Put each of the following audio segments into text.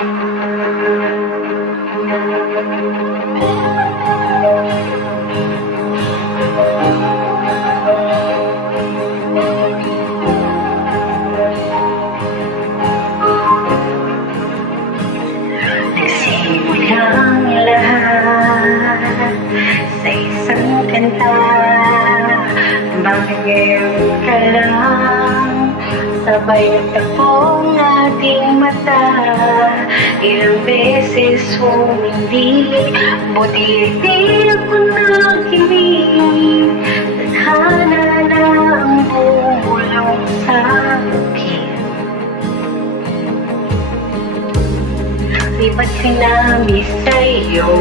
Nagsimulang lahat sa isang kanta. Bakit ngayon ka lang sabay nagtapong ating mata? Ilang beses humindi, buti di ako nakinig. Tadhana na ang bumulong sa akin. Di ba't sinabi sa'yo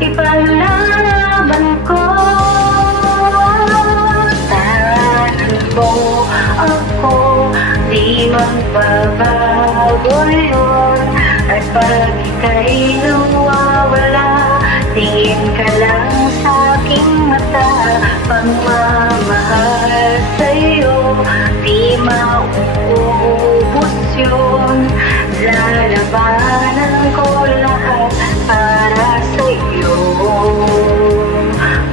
ipaglaban ko? Tahan mo ako, di magbabago yun. At pag ika'y nawawala, tingin ka lang sa aking mata. Pagmamahal sa'yo, di mauubos yun. Lalabanan ko lahat para sa'yo.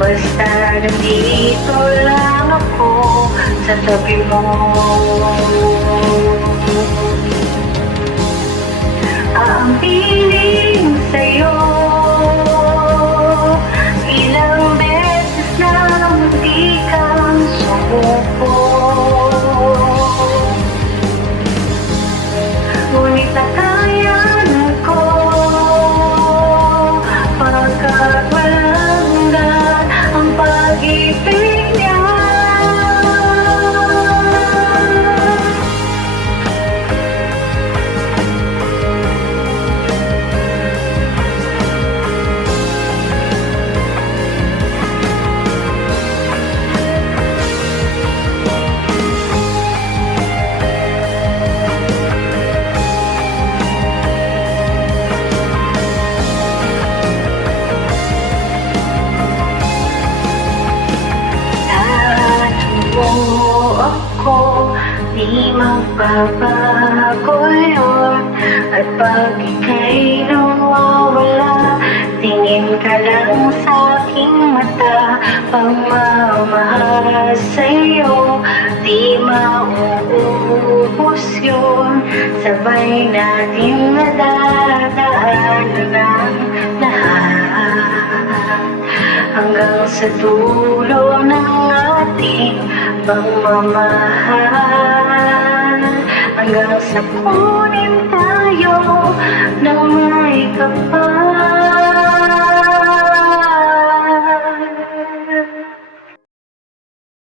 Basta nandito lang ako sa tabi mo. Ang piling sa'yo, ilang beses na hindi kang sumuko. Ngunit nakayan ko pagkat walang hanggan ang pag-ibig niya. Di magbabago yun. At pag ika'y nawawala, tingin ka lang sa aking mata. Pagmamahal sa'yo, di mauubos yun. Sabay natin nadadaanan ang lahat hanggang sa dulo ng ating pagmamahal, hanggang sa kunin tayo ng may kapal.